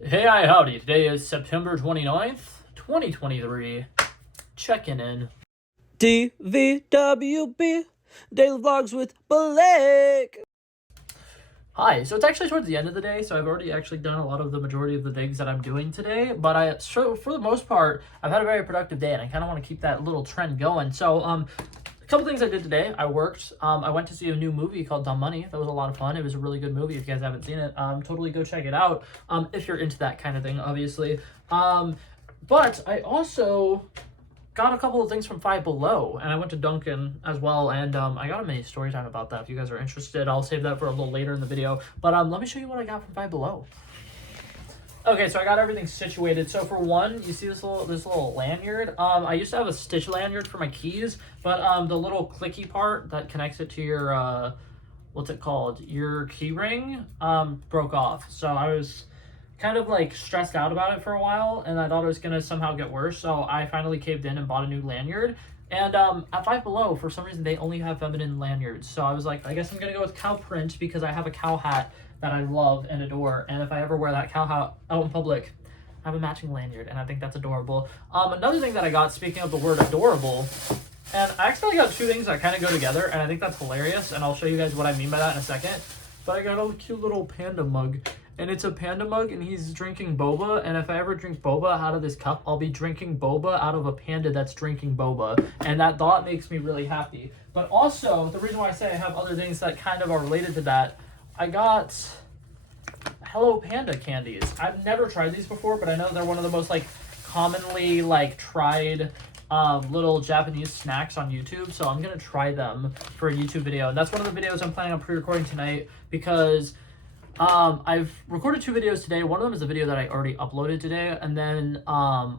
Hey, hi, howdy. Today is September 29th, 2023. Checking in. DVWB Daily Vlogs with Blake. Hi, so it's actually towards the end of the day, so I've already actually done a lot of the majority of the things that I'm doing today, but so for the most part, I've had a very productive day, and I kind of want to keep that little trend going. So, a couple things I did today. I worked. I went to see a new movie called Dumb Money. That was a lot of fun. It was a really good movie. If you guys haven't seen it, totally go check it out. If you're into that kind of thing, obviously. But I also got a couple of things from Five Below, and I went to Dunkin' as well, and I got a mini story time about that. If you guys are interested, I'll save that for a little later in the video. But let me show you what I got from Five Below. Okay, so I got everything situated. So for one, you see this little lanyard. I used to have a Stitch lanyard for my keys, but the little clicky part that connects it to your what's it called? Your key ring broke off. So I was kind of like stressed out about it for a while, and I thought it was gonna somehow get worse. So I finally caved in and bought a new lanyard. And at Five Below, for some reason, they only have feminine lanyards. So I was like, I guess I'm gonna go with cow print because I have a cow hat that I love and adore. And if I ever wear that cow hat out in public, I have a matching lanyard, and I think that's adorable. Another thing that I got, speaking of the word adorable, and I actually got two things that kind of go together, and I think that's hilarious, and I'll show you guys what I mean by that in a second. But I got a cute little panda mug, and it's a panda mug, and he's drinking boba, and if I ever drink boba out of this cup, I'll be drinking boba out of a panda that's drinking boba, and that thought makes me really happy. But also, the reason why I say I have other things that kind of are related to that, I got Hello Panda candies. I've never tried these before, but I know they're one of the most commonly tried little Japanese snacks on YouTube, so I'm gonna try them for a YouTube video, and that's one of the videos I'm planning on pre-recording tonight because I've recorded two videos today. One of them is a video that I already uploaded today, and then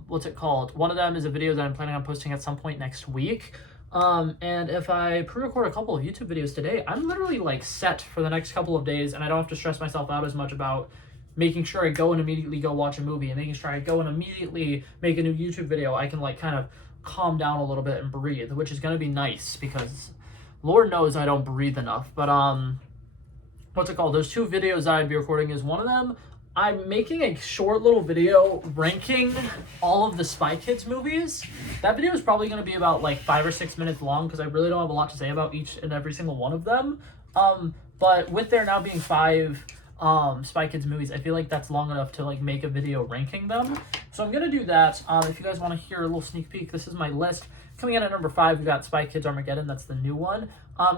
what's it called? One of them is a video that I'm planning on posting at some point next week. And if I pre-record a couple of YouTube videos today, I'm literally set for the next couple of days, and I don't have to stress myself out as much about making sure I go and immediately go watch a movie and making sure I go and immediately make a new YouTube video. I can kind of calm down a little bit and breathe, which is going to be nice because Lord knows I don't breathe enough. But what's it called? Those two videos that I'd be recording is one of them. I'm making a short little video ranking all of the Spy Kids movies. That video is probably going to be about 5 or 6 minutes long because I really don't have a lot to say about each and every single one of them. But with there now being 5 Spy Kids movies, I feel like that's long enough to make a video ranking them. So I'm going to do that. If you guys want to hear a little sneak peek, this is my list. Coming in at number 5, we got Spy Kids Armageddon. That's the new one.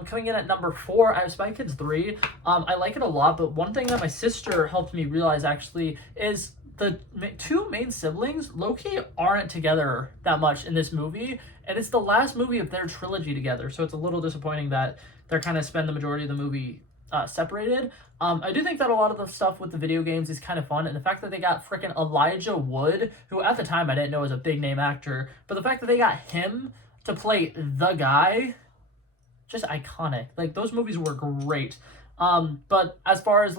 Coming in at number 4, I have Spy Kids 3. I like it a lot, but one thing that my sister helped me realize actually is the two main siblings low-key aren't together that much in this movie, and it's the last movie of their trilogy together, so it's a little disappointing that they're kind of spend the majority of the movie separated. I do think that a lot of the stuff with the video games is kind of fun, and the fact that they got freaking Elijah Wood, who at the time I didn't know was a big name actor, but the fact that they got him to play the guy, just iconic. Those movies were great. But as far as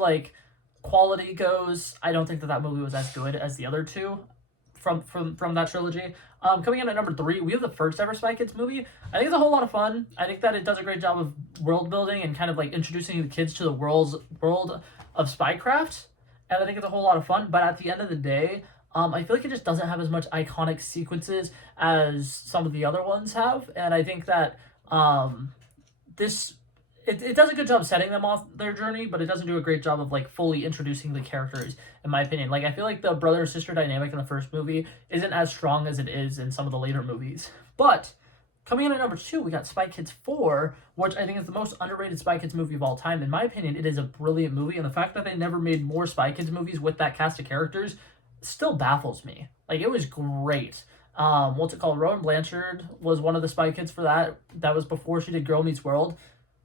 quality goes, I don't think that movie was as good as the other two from that trilogy. Coming in at number 3, we have the first ever Spy Kids movie. I think it's a whole lot of fun. I think that it does a great job of world building and kind of introducing the kids to the world of spycraft. And I think it's a whole lot of fun. But at the end of the day, I feel like it just doesn't have as much iconic sequences as some of the other ones have. And I think that it does a good job setting them off their journey, but it doesn't do a great job of fully introducing the characters, in my opinion. I feel like the brother sister dynamic in the first movie isn't as strong as it is in some of the later movies. But coming in at number 2, we got Spy Kids 4, which I think is the most underrated Spy Kids movie of all time. In my opinion, it is a brilliant movie, and the fact that they never made more Spy Kids movies with that cast of characters still baffles me. It was great. What's it called? Rowan Blanchard was one of the Spy Kids for that. That was before she did Girl Meets World.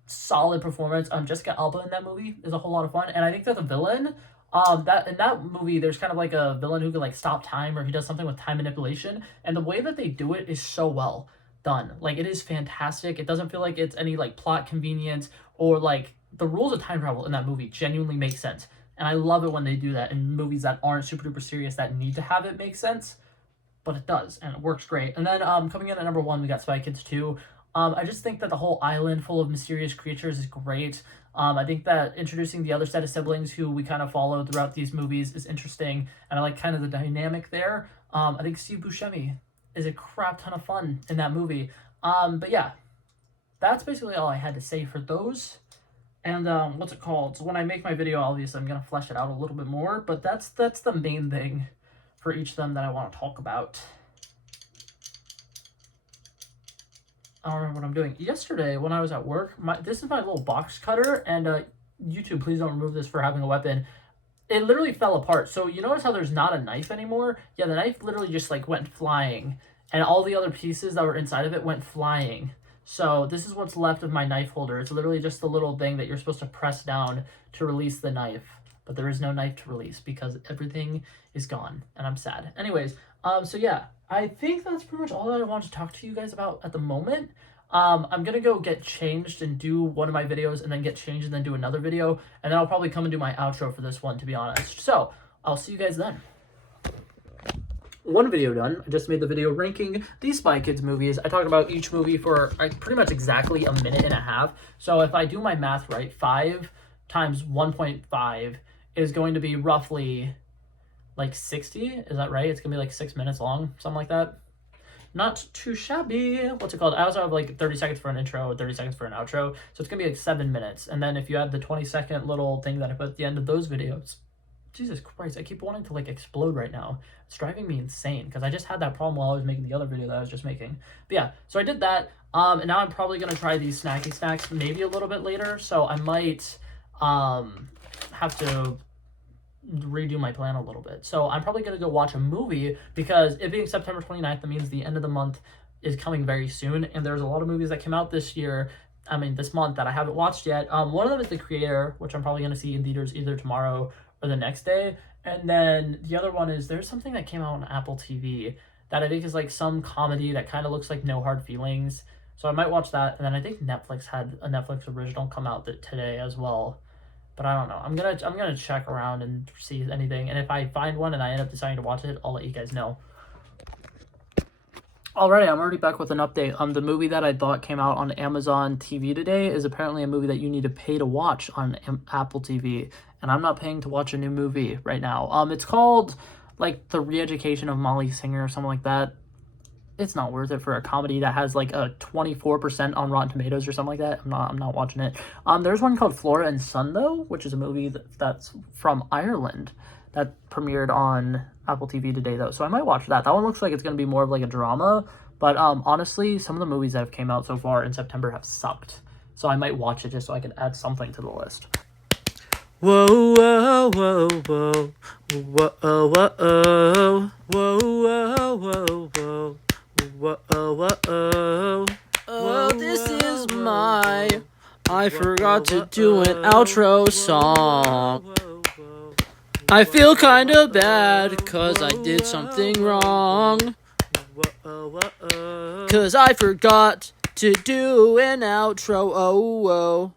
Solid performance. Jessica Alba in that movie is a whole lot of fun, and I think that the villain, that in that movie, there's kind of a villain who can stop time, or he does something with time manipulation, and the way that they do it is so well done. It is fantastic. It doesn't feel like it's any plot convenience, or the rules of time travel in that movie genuinely make sense, and I love it when they do that in movies that aren't super duper serious that need to have it make sense. But it does, and it works great. And then coming in at number 1, we got Spy Kids 2. I just think that the whole island full of mysterious creatures is great. I think that introducing the other set of siblings who we kind of follow throughout these movies is interesting, and I like kind of the dynamic there. I think Steve Buscemi is a crap ton of fun in that movie. But yeah, that's basically all I had to say for those. And what's it called? So when I make my video, obviously I'm gonna flesh it out a little bit more, but that's the main thing for each of them that I want to talk about. I don't remember what I'm doing. Yesterday, when I was at work, this is my little box cutter, and YouTube, please don't remove this for having a weapon. It literally fell apart. So you notice how there's not a knife anymore? Yeah, the knife literally just like went flying, and all the other pieces that were inside of it went flying. So this is what's left of my knife holder. It's literally just the little thing that you're supposed to press down to release the knife. But there is no knife to release because everything is gone, and I'm sad. Anyways, so yeah, I think that's pretty much all that I want to talk to you guys about at the moment. I'm gonna go get changed and do one of my videos, and then get changed and then do another video, and then I'll probably come and do my outro for this one, to be honest. So I'll see you guys then. One video done. I just made the video ranking these Spy Kids movies. I talked about each movie for pretty much exactly a minute and a half. So if I do my math right, 5 times 1.5 is going to be roughly like 60. Is that right? It's gonna be like 6 minutes long, something like that. Not too shabby. What's it called? I also have like 30 seconds for an intro, 30 seconds for an outro. So it's gonna be like 7 minutes. And then if you add the 20-second little thing that I put at the end of those videos, Jesus Christ, I keep wanting to like explode right now. It's driving me insane because I just had that problem while I was making the other video that I was just making. But yeah, so I did that. And now I'm probably gonna try these snacky snacks maybe a little bit later. So I might have to redo my plan a little bit. So I'm probably gonna go watch a movie because it being September 29th, that means the end of the month is coming very soon. And there's a lot of movies that came out this month that I haven't watched yet. One of them is The Creator, which I'm probably gonna see in theaters either tomorrow or the next day. And then the other one is there's something that came out on Apple TV that I think is like some comedy that kind of looks like No Hard Feelings. So I might watch that. And then I think Netflix had a Netflix original come out today as well. But I don't know. I'm gonna check around and see anything. And if I find one and I end up deciding to watch it, I'll let you guys know. Alrighty, I'm already back with an update. The movie that I thought came out on Amazon TV today is apparently a movie that you need to pay to watch on Apple TV, and I'm not paying to watch a new movie right now. It's called like The Re-Education of Molly Singer or something like that. It's not worth it for a comedy that has like a 24% on Rotten Tomatoes or something like that. I'm not watching it. There's one called Flora and Son though, which is a movie that's from Ireland that premiered on Apple TV today though. So I might watch that. That one looks like it's going to be more of like a drama, but honestly, some of the movies that have came out so far in September have sucked. So I might watch it just so I can add something to the list. Whoa, whoa, whoa, whoa, whoa, whoa, whoa, whoa, whoa, whoa. Whoa, oh, this is my I forgot to do an outro song. I feel kinda bad cause I did something wrong. Cause I forgot to do an outro. Oh,